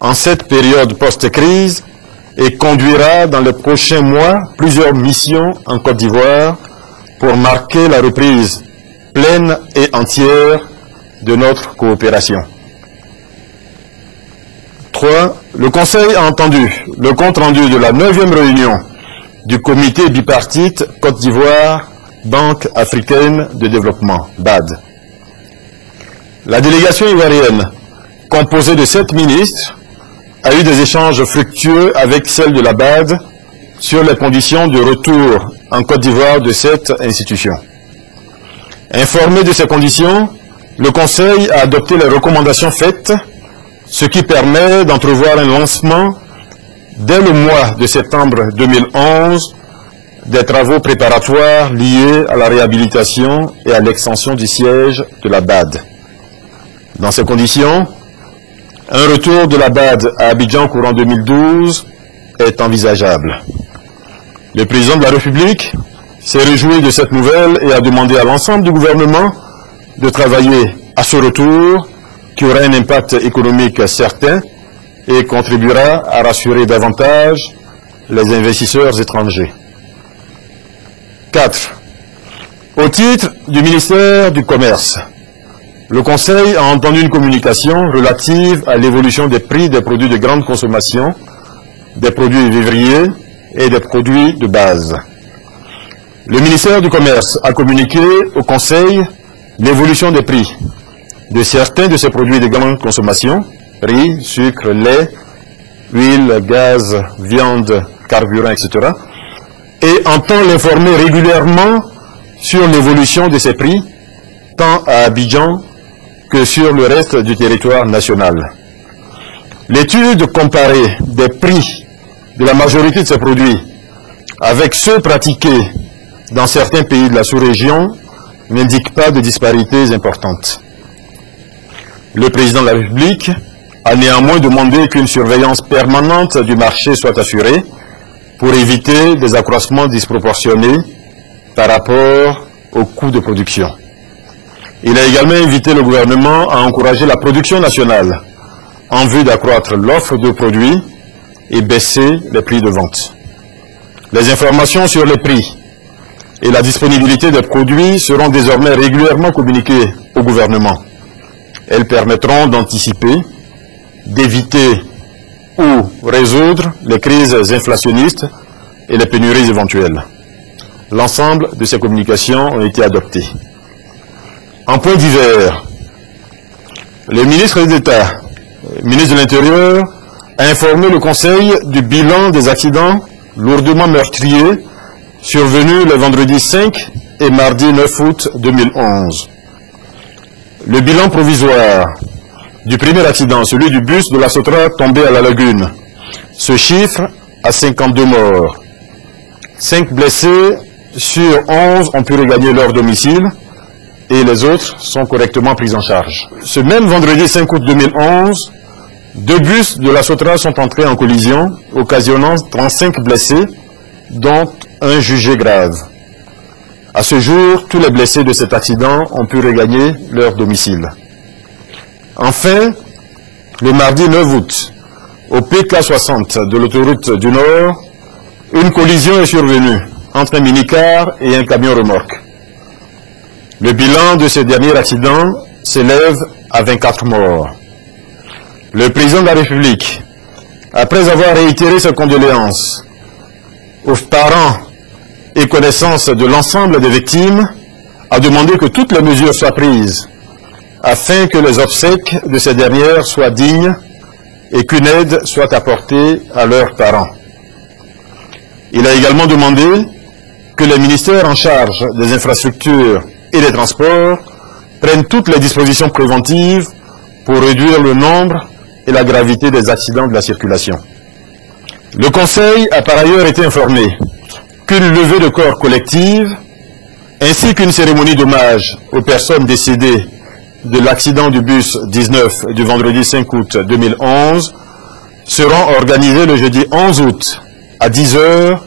en cette période post-crise et conduira dans les prochains mois plusieurs missions en Côte d'Ivoire pour marquer la reprise pleine et entière de notre coopération. 3. Le Conseil a entendu le compte-rendu de la 9e réunion du comité bipartite Côte d'Ivoire, Banque africaine de développement, BAD. La délégation ivoirienne, composée de 7 ministres, a eu des échanges fructueux avec celle de la BAD sur les conditions de retour en Côte d'Ivoire de cette institution. Informé de ces conditions, le Conseil a adopté les recommandations faites, ce qui permet d'entrevoir un lancement dès le mois de septembre 2011 des travaux préparatoires liés à la réhabilitation et à l'extension du siège de la BAD. Dans ces conditions, un retour de la BAD à Abidjan courant 2012 est envisageable. Le président de la République s'est réjoui de cette nouvelle et a demandé à l'ensemble du gouvernement de travailler à ce retour qui aura un impact économique certain et contribuera à rassurer davantage les investisseurs étrangers. 4. Au titre du ministère du Commerce, le Conseil a entendu une communication relative à l'évolution des prix des produits de grande consommation, des produits vivriers et des produits de base. Le ministère du Commerce a communiqué au Conseil l'évolution des prix de certains de ces produits de grande consommation, riz, sucre, lait, huile, gaz, viande, carburant, etc. et entend l'informer régulièrement sur l'évolution de ces prix, tant à Abidjan que sur le reste du territoire national. L'étude comparée des prix de la majorité de ces produits avec ceux pratiqués dans certains pays de la sous-région n'indique pas de disparités importantes. Le président de la République a néanmoins demandé qu'une surveillance permanente du marché soit assurée pour éviter des accroissements disproportionnés par rapport aux coûts de production. Il a également invité le gouvernement à encourager la production nationale en vue d'accroître l'offre de produits et baisser les prix de vente. Les informations sur les prix et la disponibilité des produits seront désormais régulièrement communiquées au gouvernement. Elles permettront d'anticiper, d'éviter ou résoudre les crises inflationnistes et les pénuries éventuelles. L'ensemble de ces communications ont été adoptées. En point divers, le ministre d'État, ministre de l'Intérieur, a informé le Conseil du bilan des accidents lourdement meurtriers survenus le vendredi 5 et mardi 9 août 2011. Le bilan provisoire du premier accident, celui du bus de la Sotra tombé à la lagune, se chiffre à 52 morts. 5 blessés sur 11 ont pu regagner leur domicile et les autres sont correctement pris en charge. Ce même vendredi 5 août 2011, 2 bus de la Sotra sont entrés en collision, occasionnant 35 blessés, dont un jugé grave. À ce jour, tous les blessés de cet accident ont pu regagner leur domicile. Enfin, le mardi 9 août, au PK 60 de l'autoroute du Nord, une collision est survenue entre un minicar et un camion remorque. Le bilan de ce dernier accident s'élève à 24 morts. Le président de la République, après avoir réitéré ses condoléances aux parents et connaissance de l'ensemble des victimes, a demandé que toutes les mesures soient prises afin que les obsèques de ces dernières soient dignes et qu'une aide soit apportée à leurs parents. Il a également demandé que les ministères en charge des infrastructures et des transports prennent toutes les dispositions préventives pour réduire le nombre et la gravité des accidents de la circulation. Le Conseil a par ailleurs été informé qu'une levée de corps collective ainsi qu'une cérémonie d'hommage aux personnes décédées de l'accident du bus 19 du vendredi 5 août 2011 seront organisées le jeudi 11 août à 10 h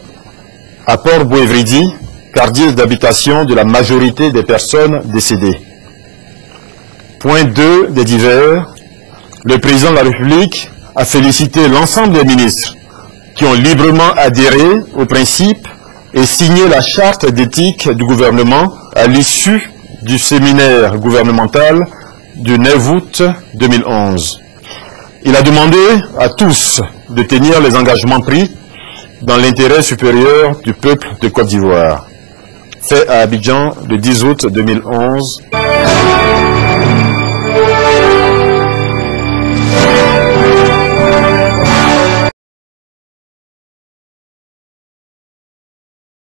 à Port-Bouévridi, quartier d'habitation de la majorité des personnes décédées. Point 2 des divers. le président de la République a félicité l'ensemble des ministres qui ont librement adhéré aux principes et signé la charte d'éthique du gouvernement à l'issue du séminaire gouvernemental du 9 août 2011. Il a demandé à tous de tenir les engagements pris dans l'intérêt supérieur du peuple de Côte d'Ivoire. Fait à Abidjan le 10 août 2011.